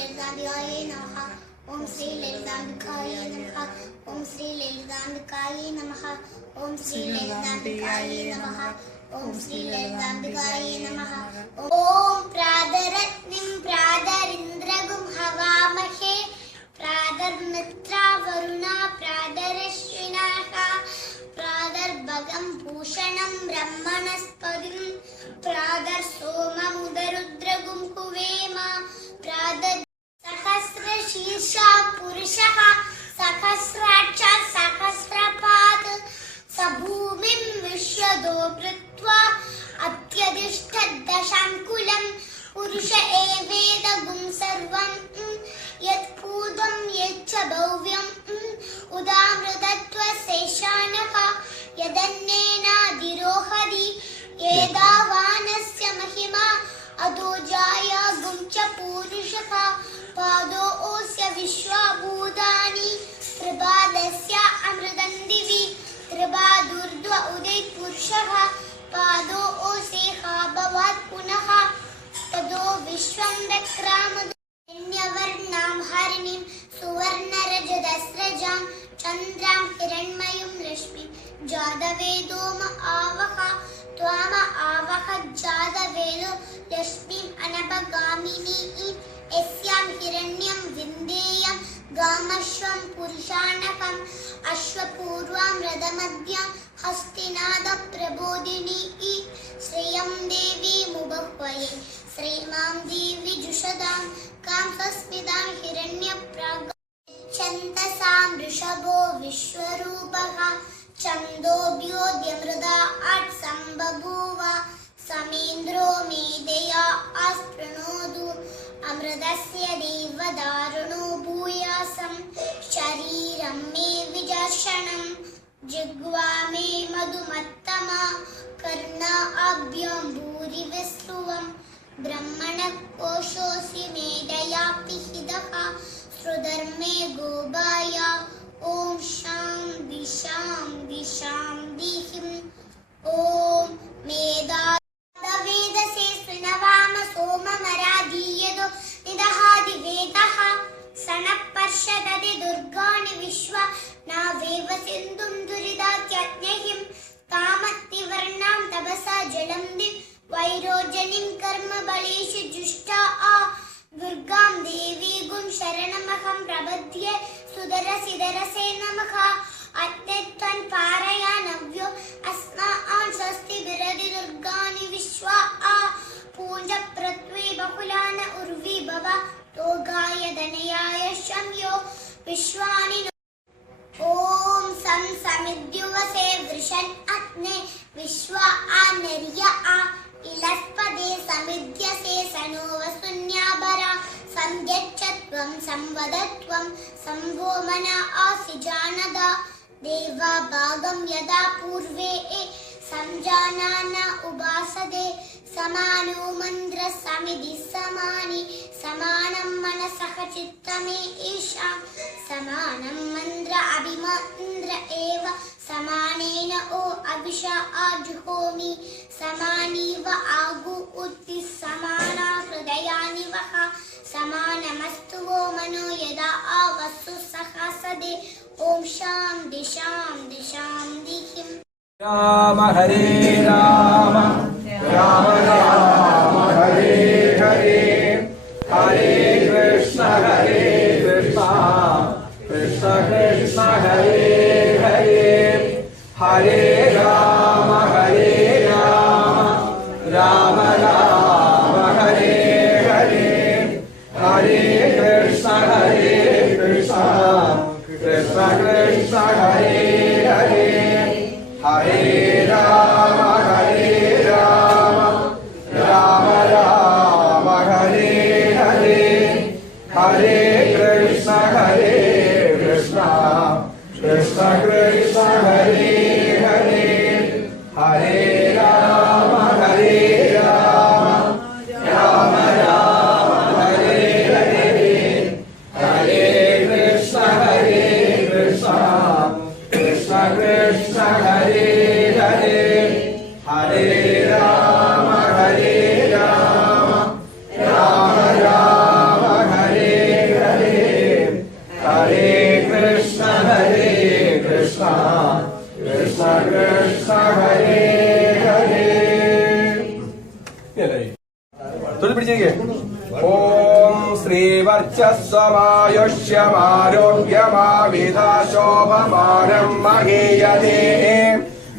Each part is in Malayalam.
ലളിതാംബികായേ നമഃ. ഓം ശ്രീ ലളിതാംബികായേ നമഃ. ഓം ശ്രീ ലളിതാംബികായേ നമഃ. ഓം ശ്രീ ലളിതാംബികായേ നമഃ. ഓം ശ്രീ ലളിതാംബികായേ നമഃ. ഓം പ്രാതരത്നം പ്രാതരിന്ദ്രഗും ഹവാമഹേ പ്രാതർമിത്രാ വരുണ പ്രാതരശ്വിനാഃ പ്രാതർഭഗം ഭൂഷണം ബ്രഹ്മണസ്പതിം പ്രാതർസോമമുദരുദ്രഗും കുവേമ പ്രാതർ സഹസ്രശീർഷ പുരുഷഃ സഹസ്രാക്ഷ സഹസ്രപാദ് സഭൂമിം വിശ്വദോ കൃത്വാ അത്യതിഷ്ഠദ്ദശാംകുലം പുരുഷ ഏവേദഗും സർവം യത് ഭൂതം യച്ഛ ഭവ്യം ഉദാമൃതത്വശേഷാനഃ യദന്യേനാധിരോഹതി ഏതാവാനസ്യ മഹിമാ അദോ ജായാഗും ച പൂരുഷഃ പാദോ ഓസ്യ വിശ്വഭൂതാനി ത്രിപാദസ്യ അമൃതം ദിവി ത്രിപാദൂർധ്വ ഉദയ പുരുഷഃ പാദോ ഓസേഹ ഭവാത് പുനഃ തദോ വിശ്വം ദക്രാമണ്യവർണാം ഹരിണീം സുവർണരജതസ്രജാം ചന്ദ്രാം ഹിരണ്മയും രശ്മി ജാതവേദോമ ആവഹ ത്വാമ ആവഹ ജാതവേദോ രശ്മിം അനപഗാമിനി യസ്യാം ഹിരണ്യം വിന്ദേയം ഗാമശ്വം പുരുഷാണകം അശ്വപൂർവാം രഥമധ്യം ഹസ്തിനാദ പ്രബോധിനി ശ്രിയം ദേവി മുബഹ്വയേ ശ്രീമാം ദേവി ജുഷദാം കാംസസ്മിതാം ഹിരണ്യപ്രാഗച്ഛന്തസാം വൃഷഭോ വിശ്വരൂപഃ ഛന്ദോഭ്യോദ്യമൃതാ അട് സംബഭൂവ സമേന്ദ്രോ മേധയാ ആസ്പൃണോതു അമൃതസ്യ ദേവദാരുണോ ഭൂയാസം ശരീരം മേ വിജർഷണം ജിഗ്വാ മേ മധുമത്തമാ കർണാ അഭ്യം ഭൂരി വിസ്രുവം ബ്രഹ്മണ കോശോസി മേധയാ പിഹിതഃ ശ്രുധർമേ ഗോപായ ഓം ശാന്തി ശാന്തി ശാന്തിഃ ഓം മേധാ വേദസേ സുനവാമ സോമമരാധീയതോ നിദഹാതി വേദഃ സനപർഷദതി ദുർഗാണി വിശ്വ നാവേവ സിന്ധും ദുരിതാത്യജ്ഞഹിം കാമത്തിവർണാം തപസാ ജലം ദിം വൈരോജനിം കർമ്മ ബലേഷു ജുഷ്ടാ ദുർഗാം ദേവീഗും ശരണമഹം പ്രപദ്യേ സുദരസിദരസേ നമഃ അത്യത്വൻ പാരയാനവ്യോ അസ്മാൻ സ്വസ്തി വിരതി ദുർഗാനി വിശ്വ പൂജ പൃഥ്വി ബഹുലാന ഉർവി ഭവ തോഗായ ധനയായ ശമ്യോ വിശ്വാനി ഓം സം സമിദ്യുവസേ വൃഷൻ അഗ്നേ വിശ്വ നര്യ ഇലസ്പദേ സമിദ്യസേ സനോവ ശൂന്യാഭര സംയച്ഛത്വം സംവദത്വം സംഭോമന ആസി ജാനദ ദേവഭാഗം യദാ പൂർവേ സംജാനാന ഉപാസദേ സമാനോ മന്ത്രഃ സമിതി സമാനി സമാനം മനസഃ ചിത്തമേ ഈശാം സമാനം മന്ത്ര അഭിമന്ത്ര ഏവ സമാനേന ഓ അഭിഷ ആജുഹോമി സമാനീവ ആഗു ഉത്തി സമാനാ ഹൃദയാനി വഹ സമാനമസ്തു വോ മനോ യദാ ആവസ്തു സഹസദേ ഓം ശാന്തി ശാന്തി ശാന്തിഃ രാമ ഹരേ രാമ രാമ രാമ ഹരേ ഹരേ ഹരേ കൃഷ്ണ കൃഷ്ണ കൃഷ്ണ ഹരേ ഹരേ ഹരേ രാമ രാമ രാമ ഹരേ ഹരേ ഹരേ കൃഷ്ണ കൃഷ്ണ കൃഷ്ണ കൃഷ്ണ ഹരേ ഹരേ ഹരേ രാമ രാമ രാമ ഹരേ ഹരേ ഹരേ കൃഷ്ണ കൃഷ്ണ കൃഷ്ണ കൃഷ്ണ ഹരേ ഹരേ ഹരേ രാമ രാമ രാമ ഹരേ ഹരേ ഹരേ കൃഷ്ണ കൃഷ്ണ കൃഷ്ണ കൃഷ്ണ ഹരേ ഹരേ ഹരേ രാമ രാമ രാമ ഹരേ श्रीवर्चस्वमायुष्यमारोग्यमाविधाशोभमानं महीयते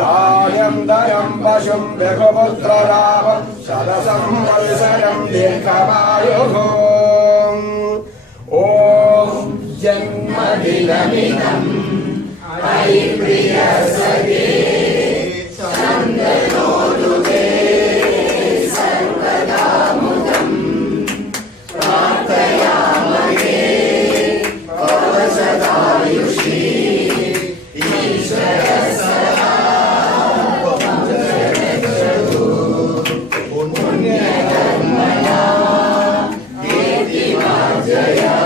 धान्यं धनं पशुं रघुपुत्ररामं शतसंवत्सरं दीर्घमायुः ॐ जन्मदिनमिदं हरिप्रियसखे चन्दनोदु ते सर्वदा मुदं प्रार्थयामहे भव सदायुषी ईश्वर सदा रक्षतु पुण्यकर्मणा कीर्तिमार्जया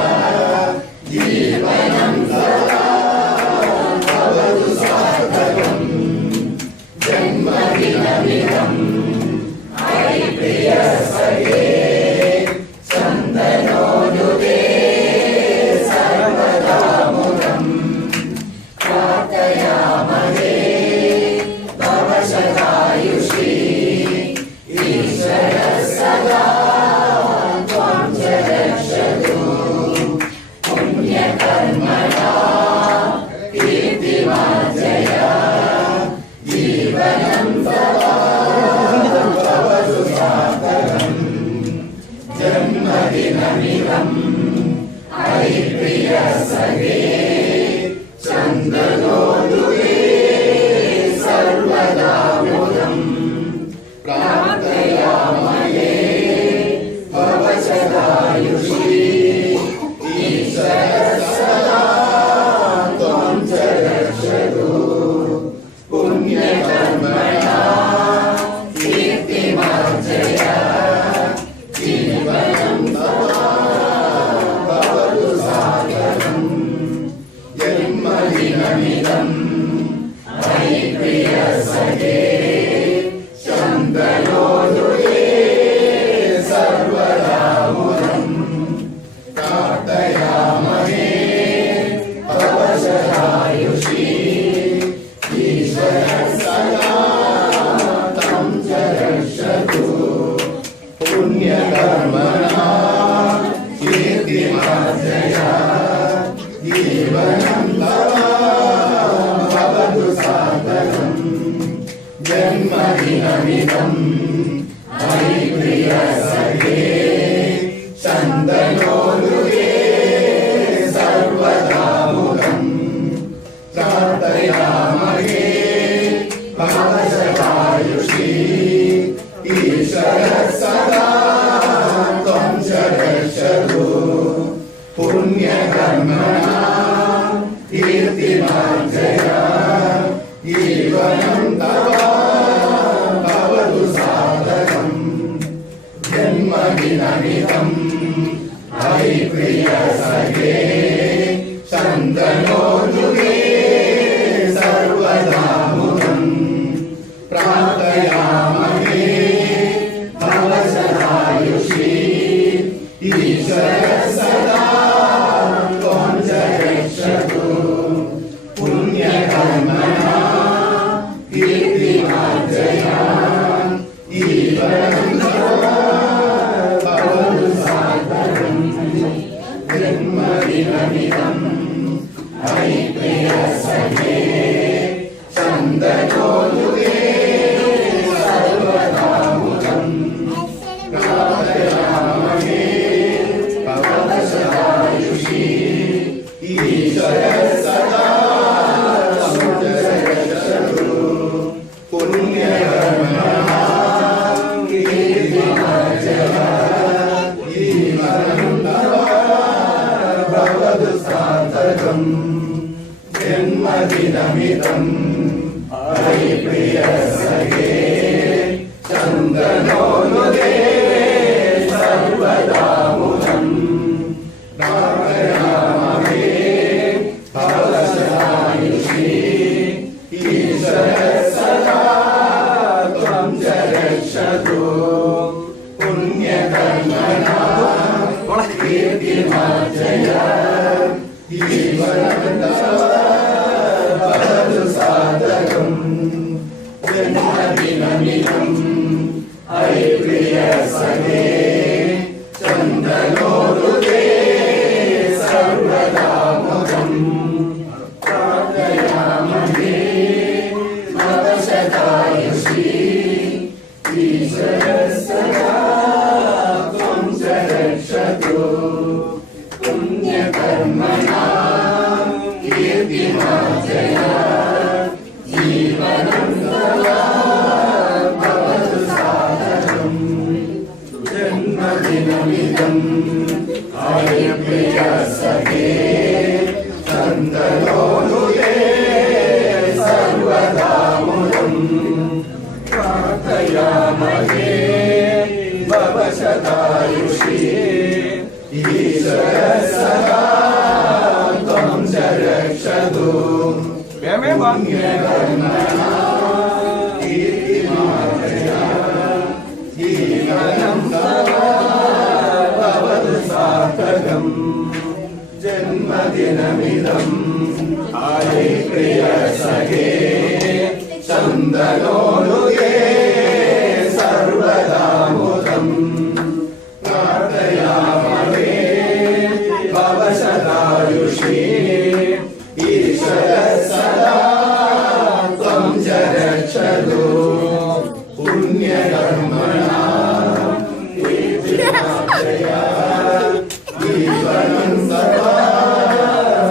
जीवनं सदा भवतु सार्थकम् जन्मदिनमिदं हरिप्रियसखे चन्दनोदुते सर्वदा मुदं प्रार्थयामहे भव सदायुषी ईश्वर सदा त्वां च रक्षतु पुण्यकर्मणा कीर्तिमार्जया जीवनं सदा भवतु सार्थकम् जन्मदिनमिदं हरिप्रियसखे चन्दनोदुते सर्वदा मुदं प्रार्थयामहे भव सदायुषी ईश्वर सदा त्वां च रक्षतु पुण्यकर्मणा कीर्तिमार्जया जीवनं सदा भवतु सार्थकम् जन्मदिनमिदं हरिप्रियसखे चन्दनोदुते सर्वदा मुदं प्रार्थयामहे भव सदायुषी ईश्वर सदा त्वां च रक्षतु पुण्यकर्मणा कीर्तिमार्जया जीवनं सदा भवतु सार्थकम् जन्मदिनमिदं हरिप्रियसखे चन्दनोदुते सर्वदा मुदं प्रार्थयामहे भव सदायुषी ईश्वर सदा त्वां च रक्षतु पुण्यकर्मणा कीर्तिमार्जया जीवनं तवा भवतु सार्थकम् जन्मदिनमिदं हरिप्रियसखे चन्दनोदुते सर्वदा मुदं प्रार्थयामहे भव सदायुषी ईश्वर सदा त्वां च रक्षतु पुण्यकर्मणा कीर्तिमार्जया जीवनं सदा भवतु सार्थकम् जन्मदिनमिदं हरिप्रियसखे चन्दनोदुते सर्वदा मुदं प्रार्थयामहे भव सदायुषी ईश्वर सदा त्वां च रक्षतु पुण्यकर्मणा कीर्तिमार्जया जीवनं तवा भवतु सार्थकम् जन्मदिनमिदं हरिप्रियसखे चन्दनोदुते सर्वदा मुदं प्रार्थयामहे भव सदायुषी ईश्वर सदा त्वां च रक्षतु पुण्यकर्मणा कीर्तिमार्जया जीवनं तवा भवतु सार्थकम् जन्मदिनमिदं हरिप्रियसखे चन्दनोदुते पुण्यकर्मणा कीर्तिमार्जय जीवनं तव भवतु साधकम् जन्मदिनमिदं हरिप्रिय सखे चन्दनोनुते सर्वदा मुदम् प्रार्थयामहे भव शतायुषी ईश्वर सदा त्वं च रक्षतु पुण्यकर्मणा कीर्तिमार्जय जीवनं तव भवतु सार्थकम् जन्मदिनमिदं हरिप्रिय सखे चन्दनोनुते सर्वदा मुदम् प्रार्थयामहे भव शतायुषी ईश्वर सदा त्वं च रक्षतु पुण्यकर्मणा कीर्तिमार्जय जीवनं तव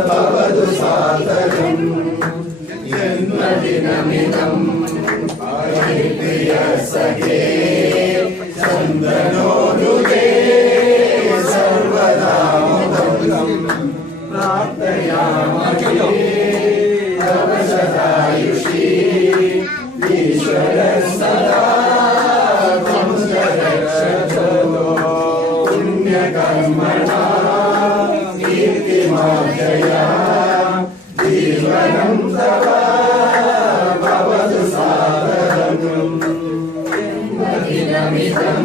भवतु सार्थकम् जन्मदिनमिदं हरिप्रिय सखे चन्दनोनुते सर्वदा मुदम् प्रार्थयामहे भव शतायुषी ईश्वर सदा त्वं च रक्षतु पुण्यकर्मणा कीर्तिमार्जय जीवनं तव भवतु साधकम् जन्मदिनमिदं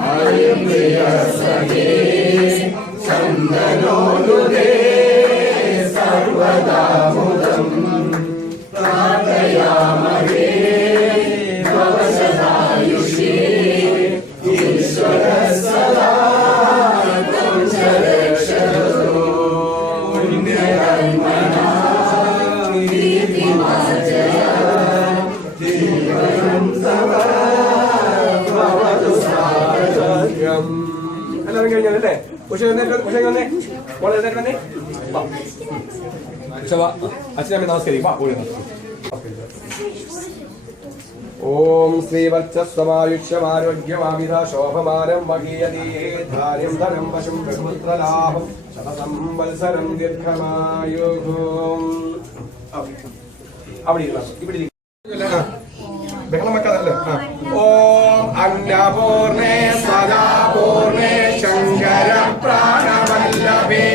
हरिप्रिय सखे चन्दनोनुते सर्वदा मुदम् प्रार्थयामहे भव शतायुषी ईश्वर सदा त्वं च रक्षतु पुण्यकर्मणा कीर्तिमार्जय जीवनं तव भवतु सार्थकम्. എല്ലാവരും കഴിഞ്ഞല്ലേ? ഉഷ വന്നേ, മോളെ എഴുന്നേറ്റ് വന്നേ. ഉഷ വാ, അച്ഛനമ്മ നമസ്കരിക്കും. വാ കൂടി ഓം ശ്രീവർച്ചസ്വമായുഷ്യമാരോഗ്യമാവിധ ശോഭമാനം മഹീയതീധാര്യം ധനം വശം ബഹുപുത്രലാഭം ശതസം വത്സരം ദീർഘമായുഃ. അവിടെ ഇവിടെ ബഹളം വെക്കാതല്ലേ. ഓം അന്നപൂർണേ സദാപൂർണേ ശങ്കര പ്രാണവല്ലഭേ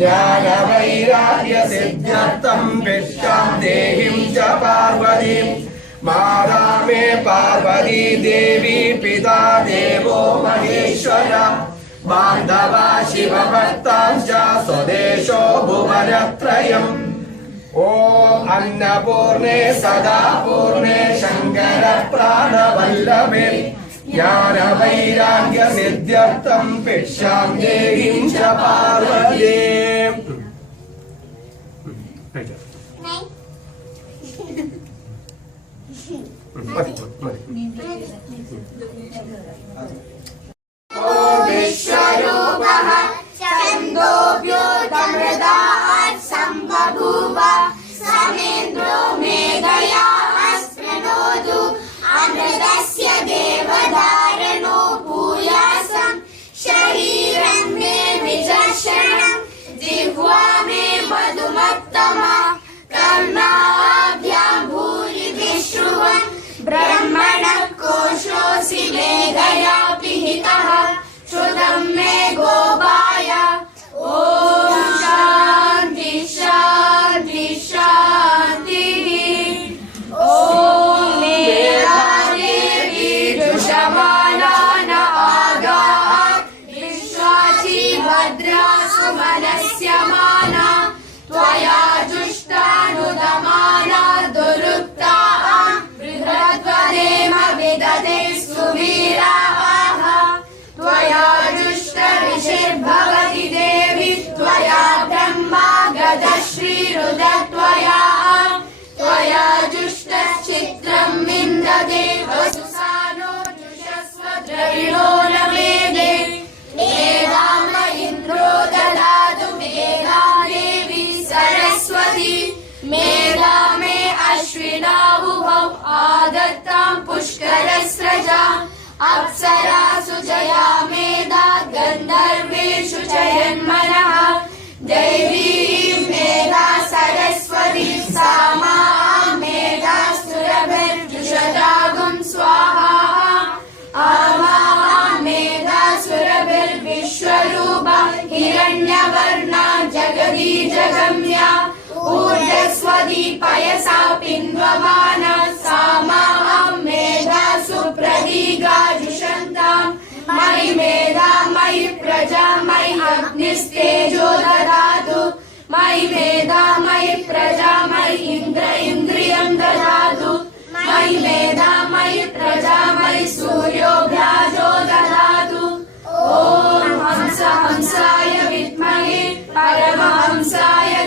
ജ്ഞാനവൈരാഗ്യ സിദ്ധ്യർത്ഥം ഭിക്ഷാം ദേഹിം ച പാർവതീം മാതാ മേ പാർവതി ദേവി പിതാ ദേവോ മഹേശ്വര ബാന്ധവാ ശിവഭക്താംശ്ച സ്വദേശോ ഭുവനത്രയം. ഓം അന്നപൂർണേ സദാപൂർണേ ശങ്കര പ്രാണവല്ലഭേ ജ്ഞാനവൈരാഗ്യ സിദ്ധ്യർത്ഥം ഭിക്ഷാം ദേഹിം ച പാർവതീം. विश्वरूपः छन्दोभ्योदमृतात् सम्बभूव समेन्द्रो मेधया अस्पृणोतु अमृतस्य देवधारणो भूयासं शरीरं मे विचक्षणं जिह्वा मे मधुमत्तमा कर्णाभ्यां भूरिति श्रुवन् ब्रह्मणः कोशोऽसि मेधया पिहितः श्रुतं मे गोपाय. ॐ शान्ति शान्ति शान्तिः. ॐ मेधादेवी जुषमानान आगात् विश्वाची भद्रा सुमनस्यमाना त्वया जुष्टानुदमाना दुरुक्ता बृहद्वदेम विदते सुवीराः त्वया जुष्टऋषिर्भवति देवी त्वया ब्रह्मा गदश्रीरुदत्वया त्वया जुष्टश्चित्रं विन्दते वसुसानो जुषस्व द्रविणो न वेदे वेदाम पुष्करस्रजा अप्सरासु जया मेधा गन्धर्वेषु च यन्मनः देवी मेधा सरस्वती सामा मेधा सुरभिर्जुषदागुं स्वाहा आमा मेधा सुरभिर्विश्वरूपा हिरण्यवर्णा जगदी जगम्या ऊर्जस्वती पयसा पिन्वमाना सामा मेधा सुप्रदीगा जुषन्ताम् मयि मेधा मयि प्रजा मयि अग्निस्तेजो ददातु मयि मेधा मयि प्रजा मयि इन्द्रियं ददातु मयि मेधा मयि प्रजा मयि सूर्योऽभ्याजो ददातु ॐ हंसाय विद्महे परमहंसाय